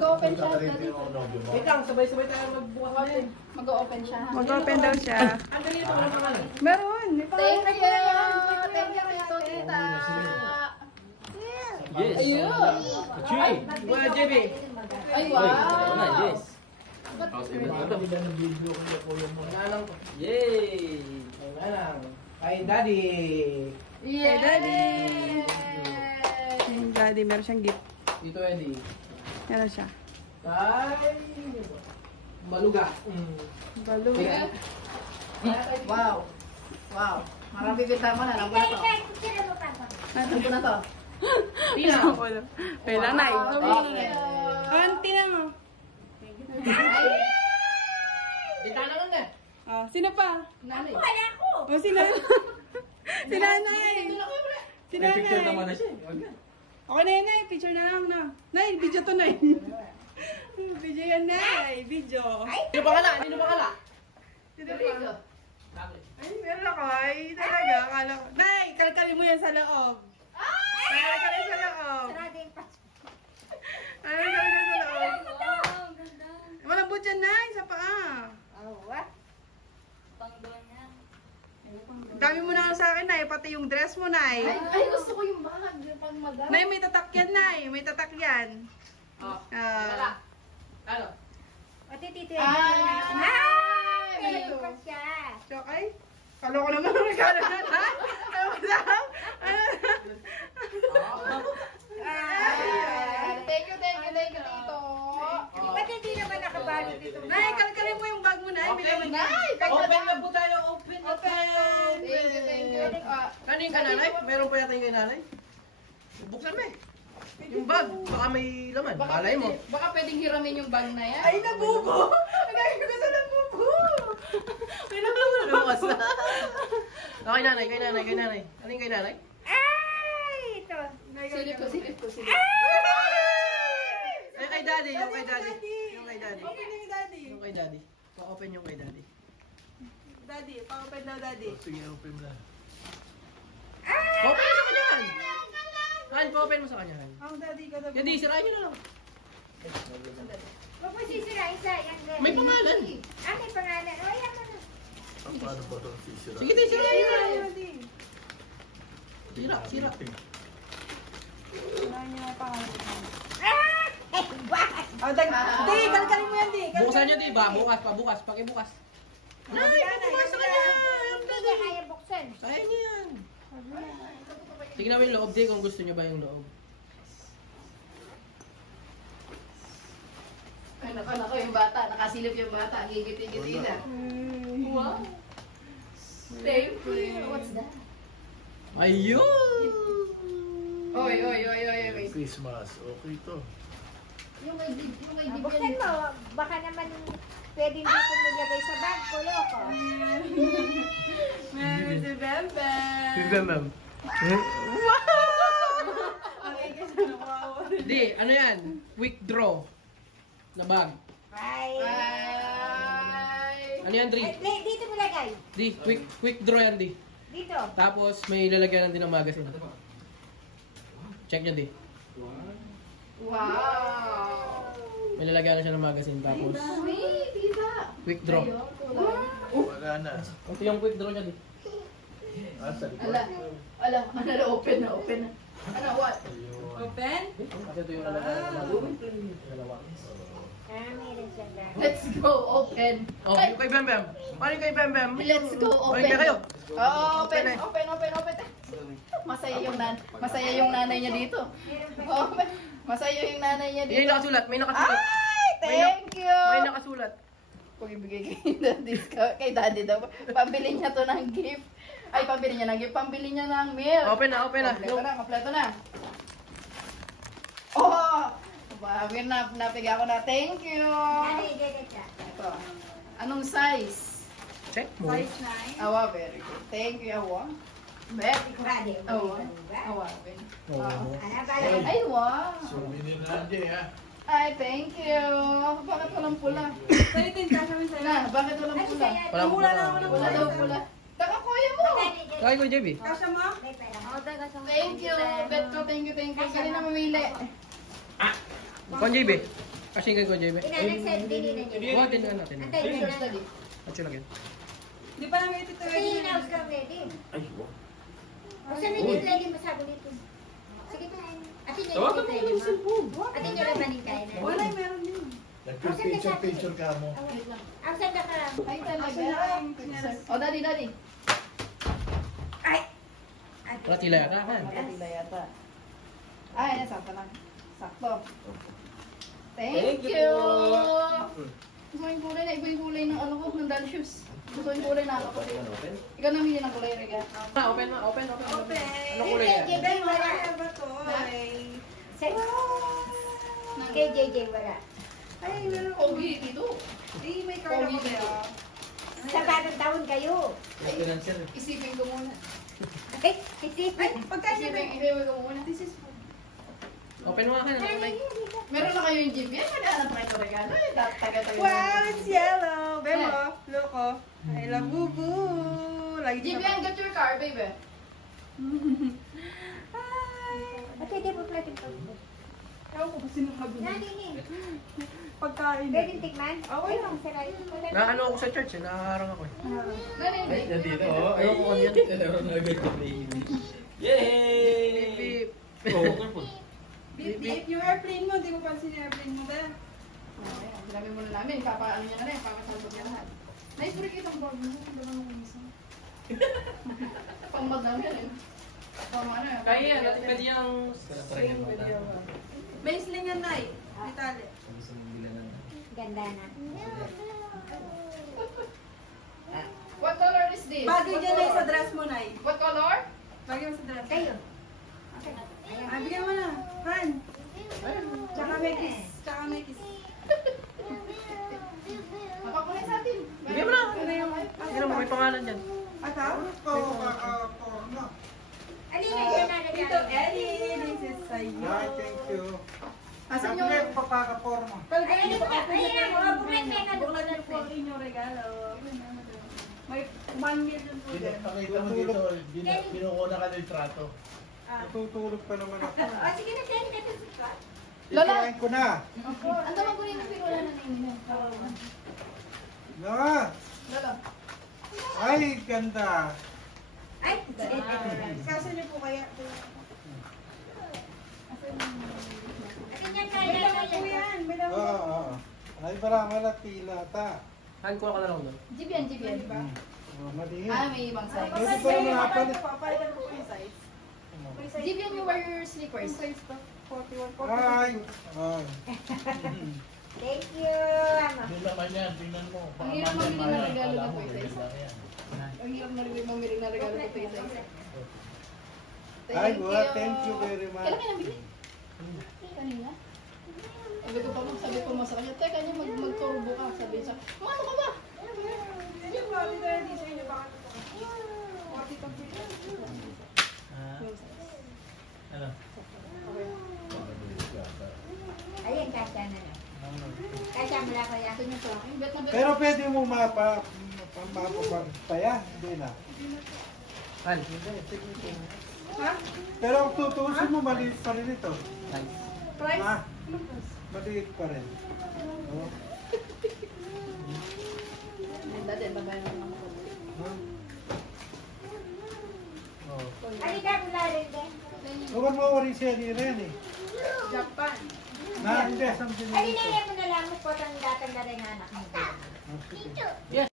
Mag-open siya. Wait lang, sabay-sabay tayo magbukas natin. Mag-open siya. Mag-open daw siya. Ano dito ko ng pangalan? Meron. Thank you! Thank you, Tito Tita! Yes. Ayun! Three. Wala, JB. Ay, wow! Yes. Nangalang ko. Yay. Nangalang. Kay Daddy. Yay! Daddy! Yung daddy, meron siyang gift. Dito, Eddie. Meron siya. Kay... Maluga. Baluga. Wow! Wow! Marapipita mo na. Alam ko na to. Alam ko na to. Tina. Kay nanay. Okay. Auntie na mo. Dita na nga. Oh, sino pa? Nanay. Oh, si nanay. Si nanay. Si May picture naman nanay. na siya. Wag na. Okay na yan, Nay. Picture na lang na. Nay, video to, Nay. Video yan, Nay. Video. Sino pa kala? Sino pa kala? Sino pa? Ay, meron ako. Ay, talaga. Akala ko. Nay, kalkalin mo yan sa loob. Kalkalin sa loob. Ay, kalkalin sa loob. Malambot yan, Nay. Sa paa. Ang dami mo na sa akin, Nay. Pati yung dress mo, Nay. Ay, gusto ko yung bag. Yung pang madam. Nay, may tatak yan, Nay. May tatak yan. Oh. Ah. Ano? Ay! Chokay? Kala ko naman ang regalo na, ha? Ano ba daw? Thank you, Tito. Ba't hindi naman nakabalot dito? Nay, kalkalin mo yung bag mo, Nay. Okay. Bilhin mo. Nay! Open na po tayo. Open. Thank you. Kanin ka, nanay? Meron pa yata yung kay nanay? Buksan mo eh. Yung bag, baka may laman. Malay mo. Baka pwedeng hiramin yung bag na yan. Ay, nabubo! Ang dami ko sa nabubo! May laman. Lumakas na. Okay, nanay. Kay nanay. Ano yung kay nanay? Ay! Ito. Silip ko. Ay, kay daddy. Yung kay daddy. Yung kay daddy. Open yung daddy. Yung kay daddy. Pa-open yung kay daddy. Daddy, pa-open daw, Daddy. Sige, open na. Pa-open mo sa kanya, Han. Han, pa-open mo sa kanya, Han. Ang daddy ka daw. Hindi, sirain nyo na lang. Huwag mo sisirain sa yan. May pangalan. Ah, may pangalan. O, yan mo na. Paano ba ito sisira? Sige, tayo, sirain nyo na lang. Daddy. Sira. Wala niya na pangalan. Ah! Eh, bakit? Oh, Di, kalkalin mo yan, Di. Bukasan nyo, di ba? Bukas. Pakibukas. Nay, pakibukas sa kanya. Hindi niya kaya buksan. Kaya niya yan. Tignan mo yung loob, di, kung gusto nyo ba yung loob. Ay, nako, yung bata. Nakasilip yung bata. Gigit-gigit na. Wow. Thank you. What's that? Ayun! Oy. Christmas. Okay to. Yung may Buksan mo. Baka naman pwedeng dito mo lagay sa bag. Kulo ko. Meron si Bembe. ma'am. Okay, guys. Wow. Di, ano yan? Quick draw. Na bag. Bye. Bye. Ano yan, Dri? Dito mo lagay. Di, quick draw yan, Di. Dito. Tapos, may lalagyan din ng magazine. Check nyo, Di. Wow. May lalagyan na siya ng magazine. Tapos, Wait, tita. quick draw. Wala na. Ito yung quick draw niya, Di. Sa likod. Ala, open na. Ano, what? Ayun. Open? Kasi ito yung lalagyan ng magazine. Dalawa. Meron siyang dahil. Let's go, open. Oh, yung kay Bem Bem. Paano yung kay Bem Bem? Let's go, open. Okay, kayo. Open. Masaya yung nanay niya dito. Open. Masaya yung nanay niya Yan yung dito. nakasulat. May nakasulat. Ay, thank you. May nakasulat. Kung ibigay kay daddy daw. Pambili niya to ng gift. Ay, pambili niya ng gift. Pambili niya ng milk. Open na. Kompleto na. Oh! Bagay na, napiga ako na. Thank you. Nanay, ganito. Ito. Anong size? Check mo. Size 9. Awa, very good. Thank you, Awa. Very Sigurado. Awa. Awa. Oh. Ano ba lang? Ay, wow. Souvenir na din, ha? Ay, thank you. Bakit walang pula? Sa'yo din, kasama sa'yo. Na, bakit walang pula? Walang Wala na ako ng Wala daw pula. Taka, kuya mo. Kaya ko, JB. Kasya mo? Thank you. Bet ko, thank you. Galing na mamili. Kung JB. Kasi ko, JB. Inanag-send din nila niya. Huwag din natin. Antay mo Research na. study. At sila lagyan. Di pa namin ito Kasi hinaus ka ready. Ay, wow. O saan na din ready masabi nito? Sige pa. Atin niya yung ready mo. Atin niya labanin kaya na. Wala, meron din. Nag-picture ka mo. Wait lang. Ang sanda ka. Ay, talaga. Asa O, daddy. Ay! Ratila yata. Nakatila yata. Ay, sakto lang. Sakto. Thank you! Gusto ko yung kulay na iba yung kulay ng ano ko, ng dad shoes. Gusto ko yung kulay na ako. Ikaw namili ng kulay, Rega. Open. Open. Ano kulay yan? JJ wala. Wala ba to? Ay. Kay JJ wala. Ay, meron ko. Pogi, dito. Ay, may card ako kaya. Sa bagong taon kayo. Isipin ko muna. Ay, isipin. Ay, pagkain niya ba? Isipin ko muna. This is Open mo nga ka na. Kulay. meron na kayo yung jeep yan. Maghanap pa kayo regalo. Taga-taga. Wow, it's yellow. Bebo, look oh. I love boo-boo. Lagi Jeep yan, get your car, baby. Ate, di po platin pa. Ewan ko kung sino sabi niya. Naninig. Pagkain. Pwede tikman? Okay lang. Saray. Naano ako sa church eh. Nakaharang ako eh. Naninig. Nandito. Ayoko ko yan. Yay! Beep, beep. Yung airplane mo, di mo pansin yung airplane mo ba? Ayan, sinabi muna namin, papaano niya na rin, papasalbog niya lahat. Nice, pero kitang bag mo, ang dalawa mo kumisa. Pang-mag namin eh. Pang ano eh. Kaya yan. Natin pwede yung... May slingan na eh. May tali. Ganda na. What color is this? Bagay What dyan na color? sa dress mo, Nay. What color? Bagay mo sa dress. Kayo. Ah, bigyan mo na. Han. Tsaka may kiss. Tsaka may kiss. Mapakulay sa atin. Bigyan mo na. Hindi mo, may pangalan dyan. At ha? Alina, yan na. Ito, Ellie. This is sa'yo. Thank you. Asan yung... Papaka-forma. Ayan, ayan, mga buklat na yan. Buklat na po ang inyong regalo. May 1 million po din. Pakita mo dito, binukuna ka ng trato. Natutulog pa naman ako. O, sige na, sige na. Lola! Titirahin ko na. Ang tamang ko rin na pero wala na nangyayon. Na! Lola. Ay, ganda. Ay, Kaso niyo po kaya. atin yan kaya. May laman po yan. May laman po. Oo. Ay, parang wala tila ta. Han, kuha ka na lang doon. Jeep yan, jeep yan. Maliit. Ah, may ibang size. Pwede pa naman napalit. Papalitan ko po yung size. Jeep yan yung wear your slippers. Yung size pa. 41. Ay. Ay. Thank you. Ano? Yung laman yan, tingnan mo. Ang hirap mamili ng regalo Kala na mo, po ito. ganyan lang yan. Ang hirap na rin mamili ng regalo ko tayo sa isa. Ay, buhat. Thank you very much. Kailan kayo nabili? Kanina? Sabi ko mo sa kanya, teka niya mag-turbo ka. Sabi niya, ano ka ba? Yung body na hindi sa inyo. Baka ito ka. Body ka po yun. Ano? Ayan, kasya na. Kasya mo na kaya. Sabi niya sa akin, bet na bet. Pero pwede mo mapapagpaya. Hindi na. Han. Ha? Pero ang tutusin mo, maliit pa rin ito. Price? Ma, maliit pa rin. Oh. Dati, babayan naman ako. Oh. Halika, mula rin din. Huwag mo worry siya ni Ren eh. Japan. Na, hindi, something Alina, yan mo na lang mo po tanda rin anak mo. Oh, sige. Yes.